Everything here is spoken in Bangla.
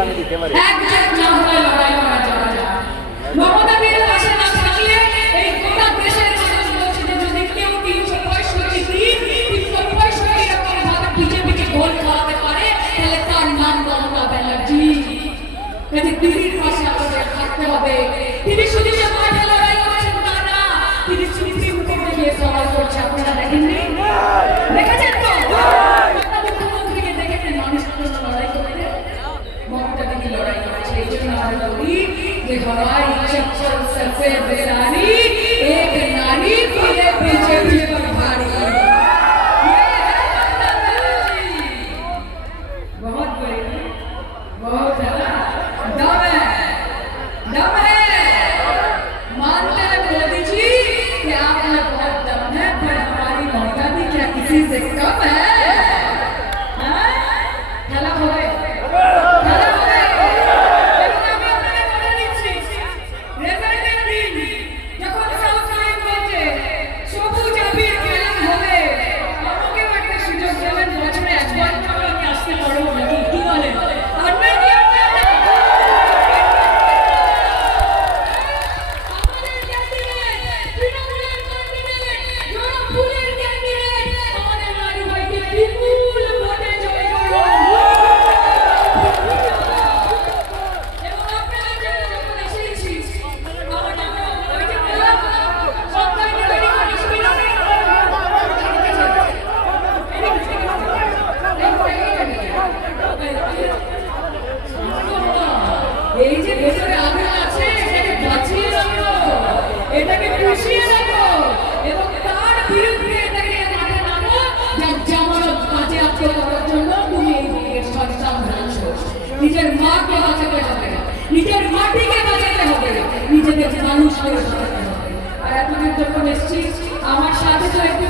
একজন না হয়ে লড়াই করা যাবে না। মমতা বীর পাশে না থাকলে এই গোটা দেশের মানুষ বলছে যে যদি কেউ 365 দিন 365 এরকম ভাবে বিজেপিকে গোল খাওয়াতে পারে তাহলে তার নাম মমতা ব্যানার্জি। কাজে দিদির পাশে আমাদের থাকতে হবে। তিনি শুধু যে মাঠে লড়াই করছেন তা না, তিনি সুপ্রিম কোর্টে গিয়ে সওয়াল করছে। আপনারা দেখেননি? দেখেছেন তো? মুখ্যমন্ত্রীকে দেখেছেন মানুষ লড়াই করতে? মমতা দিদি লড়াই করছে। এই জন্য আমরা বলি যে हमारी चप्पल सफेद रानी एक नारी फिरे बीजेपी पर भारी। बहुत बड़ी, बहुत ज्यादा दम है। मानते हैं मोदी जी कि आप में बहुत दम है, पर हमारी ममता भी क्या किसी से कम है? खेला हो गए, खेला हो गए। এই যে ভেতরে আগুন আছে এটাকে বাঁচিয়ে রাখো, এটাকে পুষিয়ে রাখো এবং তার বিরুদ্ধে এটাকে মাঠে নামো। যার জামানত বাজেয়াপ্ত করার জন্য তুমি এই দিকের সংগ্রাম করছো। নিজের মাকে বাঁচাতে হবে, নিজের মাটিকে বাঁচাতে হবে, নিজেদের মানুষকে বাঁচাতে হবে। আর এতদিন যখন এসেছি আমার সাথে তো একটু